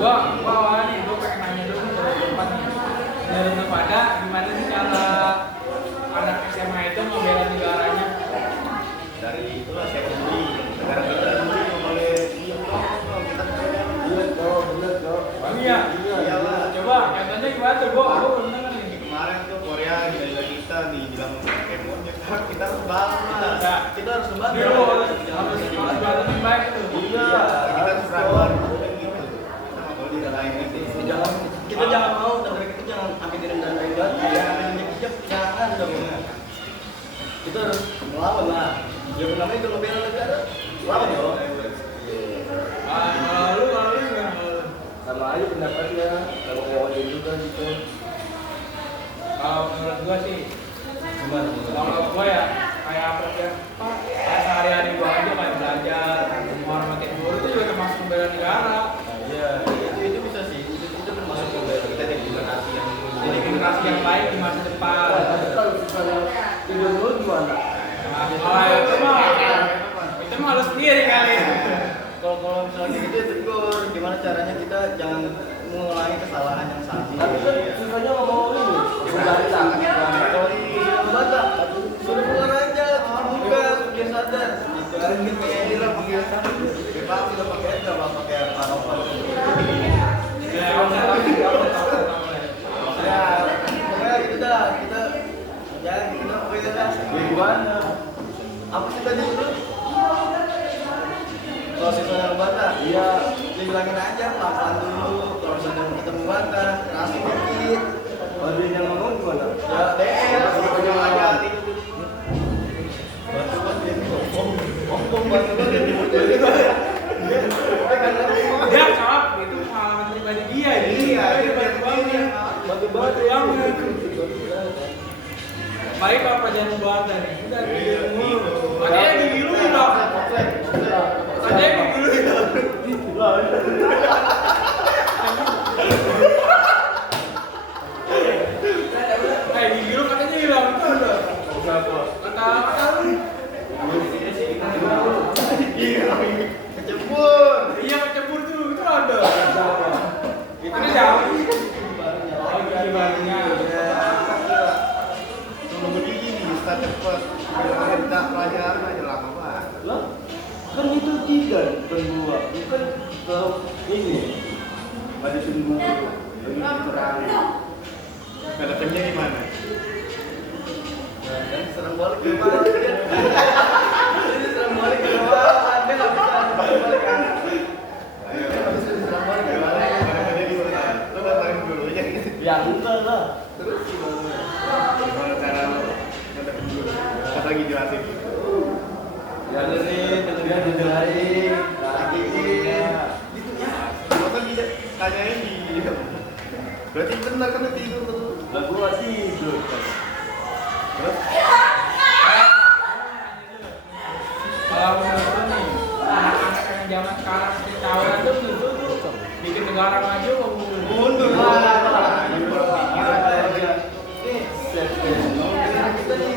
Gua awalnya nih, gua pengen nanya dulu nih dari tempat nih. Dari tempat ada gimana sih cara anak SMA itu membela negaranya? Dari itulah saya peduli negara kita dulu nggak boleh diem dong kita bener dong Iya. iyalah Coba contohnya gimana tuh? Gua belum dengar nih. kemarin tuh Korea gila kita dibilang emonya kita harus banget kita harus membantu Dia harus bantu yang baik itu. iya kita harus rawat gitu kita nggak boleh digalain gitu Kita jangan mau negara kita jangan ambil rendahin banget ya injek jangan dong kita harus melawan lah ya namanya kalau bela negara lawan dong Kalau lu gimana? sama aja pendapatnya kalau ngelawan juga gitu Kalau menurut gua sih, gimana kalau gua ya kayak apa ya? Kayak sehari-hari gua aja kayak belajar, menghormatin guru itu juga termasuk membela negara. ya itu bisa sih itu termasuk juga kita jadi generasi yang Jadi generasi yang baik di masa depan. kalau misalnya tidur dulu gimana Nah, itu mah lu sendiri kali. kalau misalnya gitu ya tegur gimana caranya kita jangan mengulangi kesalahan yang sama tapi kan susahnya ngomong ini baca suruh keluar aja buka biar sadar gitu kan gitu ya ini lah pakai bebas kita pakai aja nggak pakai apa-apa Ya, ya pokoknya gitu dah kita jangan kita pokoknya dah gimana apa sih tadi itu kalau siswanya ngebantah iya dibilangin aja pelan-pelan dulu kalau misalnya kita membantah kerasin dikit baru yang ngomong gimana ya DM aja aja dia cakap itu pengalaman pribadi dia. Iya, Dia baik banget. batu Baik banget. Baik kalau pelajaran buatan nih. Udah gitu. Makanya gigi lu dong. Katanya gigi lu dong. Gigi lu katanya hilang itu udah. Kata lu. kecebur Iya kecebur tuh itu ada. Itu siapa sih? Oh gigi barunya. tolong begini nih bisa cepet kalau kita pelajaran aja lama banget lah kan itu tiga bukan dua bukan kalau ini ada tunggu lebih kurang ada timnya di mana dan serang balik ke mana ini serang balik ke mana dia nggak bisa serang balik kan ayo dia nggak bisa serang balik ke mana mana ada di mana lo ngapain dulu aja ya enggak lah terus gimana gimana cara lo ngadepin dulu pas lagi jelasin ya dengerin dijelasin lagi gitu ya masa dia tanyain di berarti benar kan dia tidur betul lah gua tidur terus Kalau menurut lu nih, anak-anak yang zaman sekarang seperti tawuran tuh menurut lu tuh bikin negara maju apa mundur? mundur kita nih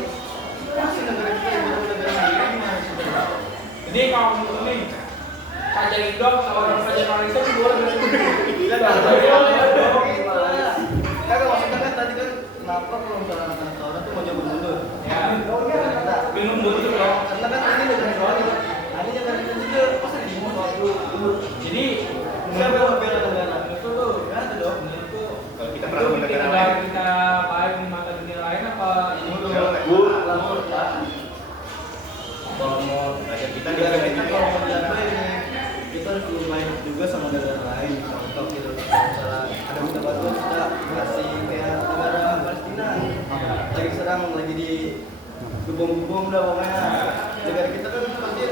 masih negara kita yang negara ini Jadi kalau menurut lu nih, Raja Indo sama Raja Malaysia itu boleh berarti. Kagak maksudnya kan tadi kan kenapa kalau misalnya anak-anak seorang tuh mau coba mundur? Ya, minum mundur dong. Karena kan ini negara seorang gitu. Ini negara kita juga masa dimundur? Jadi Siapa yang bela negara? itu tuh, Ya ada dong. itu kalau kita itu pernah bikin negara negara lain kita baik di mata dunia lain apa mundur? Mundur lah. kalau mau belajar kita di Negara negara kita ini kalau mau jalan ini kita harus bermain juga sama negara lain. Contoh gitu, misalnya ada minta bantuan kita kasih kayak negara Palestina lagi serang lagi di gebom-gebom dah pokoknya. Negara kita kan pasti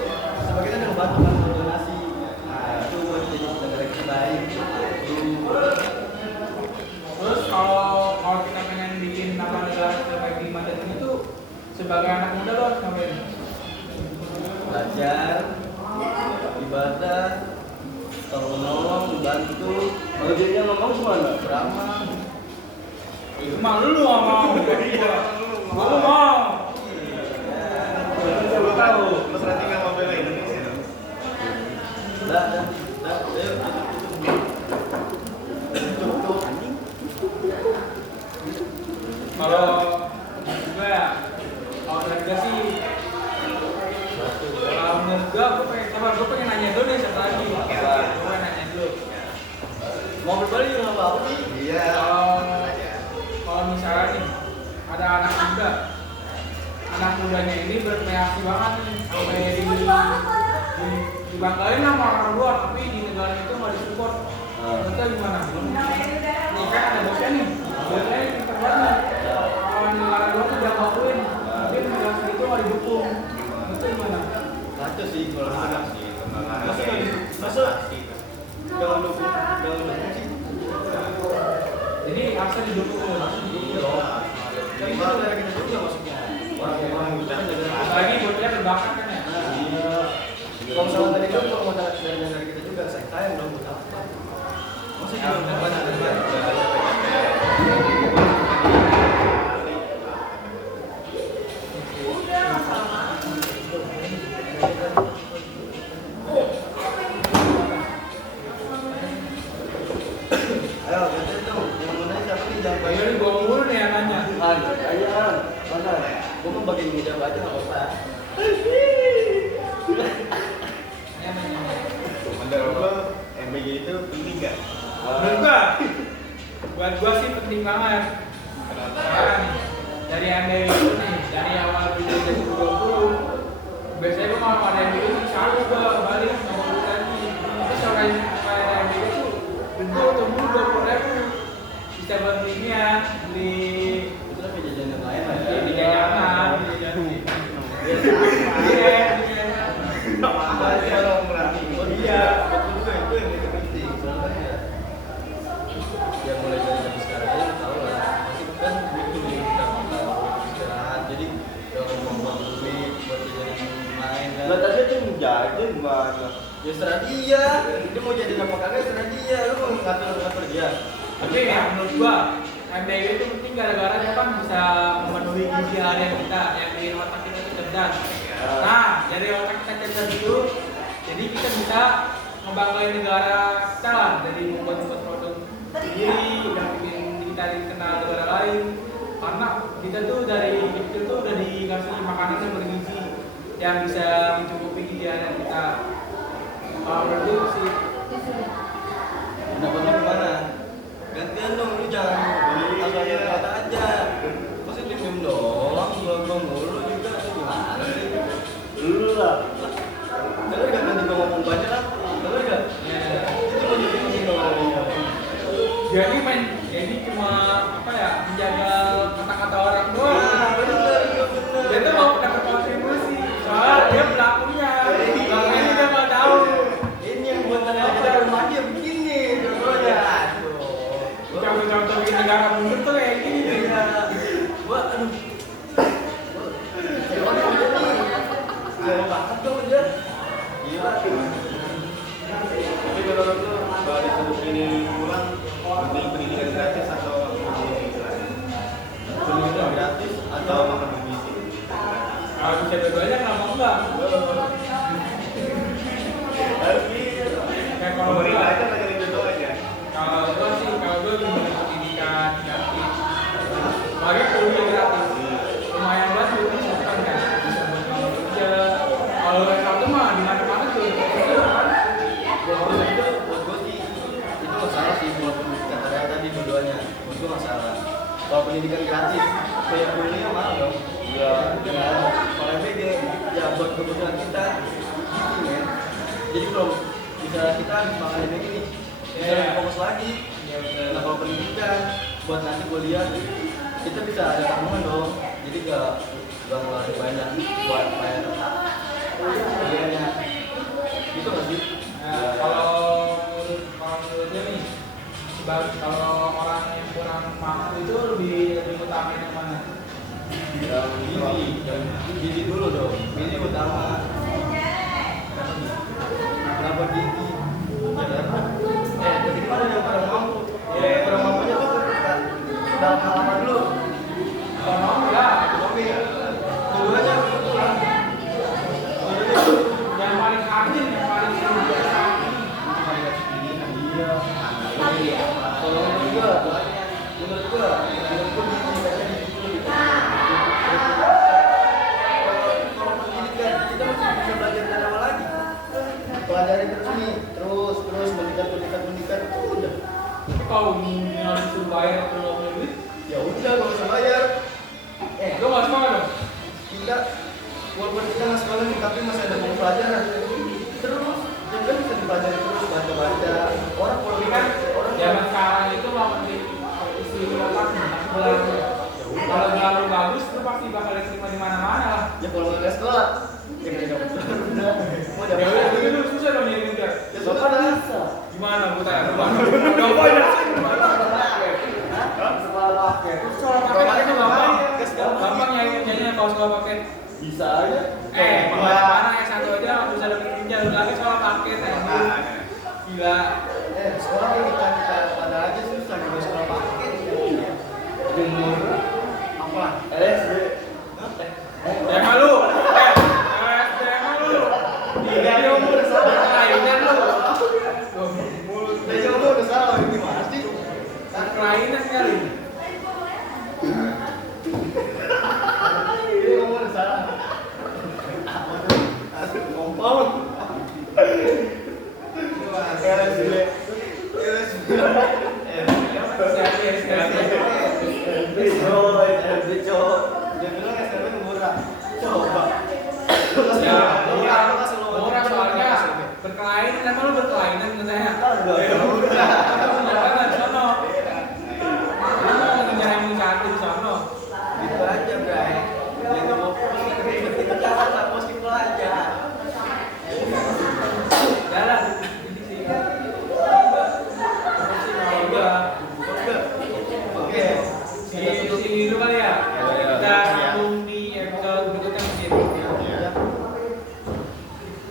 sebagian ada membantu kan donasi. Nah itu buat jadi negara kita baik. Terus kalau kita pengen bikin nama negara kita baik di mata dunia itu sebagai anak muda lo harus ngapain? Belajar, ibadah, tolong menolong, membantu. Kalau dia ngomong gimana? Beramal. Itu mah lu nggak mau. Gua mau. Lu tahu Mas Ratika mau bela Indonesia Dah, ayo. Kalau apa sih? Iya. Kalau misalnya nih ada anak mudanya ini berkreasi banget nih sampai dibanggain sama orang luar, tapi di negara itu nggak disupport. Itu gimana? Nih kan ada bosnya nih, bosnya ini pintar banget. Kalau negara luar tuh udah ngakuin, tapi negara itu nggak didukung. Itu gimana? Kacau sih kalau ada. sih itu Masa jangan dukung sih. Jadi harusnya didukung loh. Kan itu negara kita juga maksudnya. Orang-orang kita kan negara. Apalagi bosnya berbakat kan ya. Iya. Kalau misalnya tadi kan kalau mau dari negara kita juga sayang dong buat apa? Maksudnya juga banyak ayo, gantian dong. Yang mau nanya siapa nih? Jangan Ayo nih gua mulu nih yang nanya. Ayo, mana? Gua mau bagian meja aja nggak apa-apa. Yang nanya. Menurut lo MBG itu penting nggak? Menurut gua, buat gua sih penting banget. Sekarang nih, dari anda itu nih, dari awal 2020, biasanya gua mau ada MBG itu selalu gua balik sama lu lagi. Terus kalau kayak ada MBG itu, bentuk temu 20.000 bisa buat belinya, beli Itu kan jajan yang lain lah ya. beli jajanan, beli jajanan. Iya, beli jajanan. Oh iya, itu juga itu yang lebih penting. Soalnya ya, ya mulai dari jam sekarang aja kita tahu lah. Pasti kan itu kita makan istirahat. Jadi kalau mau buat duit, buat jajan main kan. Lah tadi tuh jajan gimana? Ya serah dia. Dia mau jadi apa kagak serah dia. Lu mau ngatur dia. Tapi ya menurut gua MBG itu penting gara-gara dia kan bisa memenuhi gizi harian kita yang di otak kita itu cerdas. Nah, dari otak kita cerdas itu, jadi kita bisa ngebanggain negara kita lah, dari membuat produk sendiri yang bikin kita dikenal negara lain. Karena kita tuh dari kecil tuh udah dikasih makanan yang bergizi yang bisa mencukupi gizi harian kita. Kalau menurut gua sih Pendapatnya gimana? Gantian dong, lu jangan asal kata aja. Masa diem doang, gua mulu juga gimana sih? Lu lah. Dengar gak nanti gua ngomong banyak lah? Dengar gak? Itu lo jadi ngomongnya. jadi cuma apa ya, menjaga kata-kata orang doang. Bener. Dia tuh mau dapat kontribusi, soalnya dia pelakunya. Makanya dia nggak tahu. Ini yang buat kita rumah dia begini, contohnya. Contoh-contoh bikin negara mundur tuh kayak gini. Iya. Gua aduh. Orang udah nih. Jauh banget dong dia. Gila. Tapi menurut lo kalau disuruh pilih pulang mending pendidikan gratis atau gizi gratis? Pendidikan gratis Atau makan gizi? Kalau bisa dua-duanya kenapa enggak? Kayak kalau Pemerintah gua, aja ngajarin itu aja. kalau gua sih, kalau gua lebih milih pendidikan gratis. Makanya kuliah gratis. Lumayan banget duitnya bukan kan? Bisa buat kamu kerja. Kalau S1 mah di mana-mana tuh. Buat gue sih itu masalah sih buat kata saya tadi dua-duanya. Buat gue masalah. Kalau pendidikan gratis, kayak kuliah mahal dong. Iya. Jangan. Kalau MBG ya buat kebutuhan kita gitu men. Jadi kalau bisa kita habis makan MBG nih, bisa lebih fokus lagi. Nah kalau pendidikan buat nanti kuliah kita bisa ada tanggungan dong. Jadi gak ngeluarin banyak buat bayar kuliahnya. Gitu nggak sih? Nah, kalau menurutnya nih, kalau orang yang kurang mampu itu lebih utamain yang mana? Yang gizi dulu dong. Gizi utama. Kenapa gizi? Ya karena tadi mana yang kurang mampu? Ya kurang mampunya tuh dalam halaman dulu. Kalau mampu ya, Oke. Dulu aja kebetulan. yang paling rajin, yang paling biasa. Iya. Kalau menurut gua gizi kayaknya di situ lebih penting. Kalau pendidikan kita masih bisa belajar dari awal lagi. Pelajari terus nih, terus meningkat udah. kau harus disuruh bayar atau nggak punya duit? Ya udah gak usah bayar. Lo nggak sekolah dong? Kita walaupun kita nggak sekolah nih tapi masih ada buku pelajaran. Terus ya kan bisa dipelajari terus baca-baca. Orang kalau Tapi kan orang zaman sekarang itu nggak penting istri lo pasti sekolah. Kalau nggak lo bagus, lo pasti bakal diterima di mana-mana lah. ya kalau nggak sekolah ya nggak dapat udah mau Ya dapat udah dulu susah dong jadi muda. ya sudah bisa. Gimana? Gue tanya gimana? Gak banyak sih gimana? Sekolah paket. Sekolah paket itu gampang. Gampang nyanyi kalau sekolah paket. Bisa aja. Mana S1 aja nggak bisa lebih tinggi lagi sekolah paket aja. Gila. Sekolah kita pada aja susah kalau sekolah paket. Jemur apa? SD. Ya kalau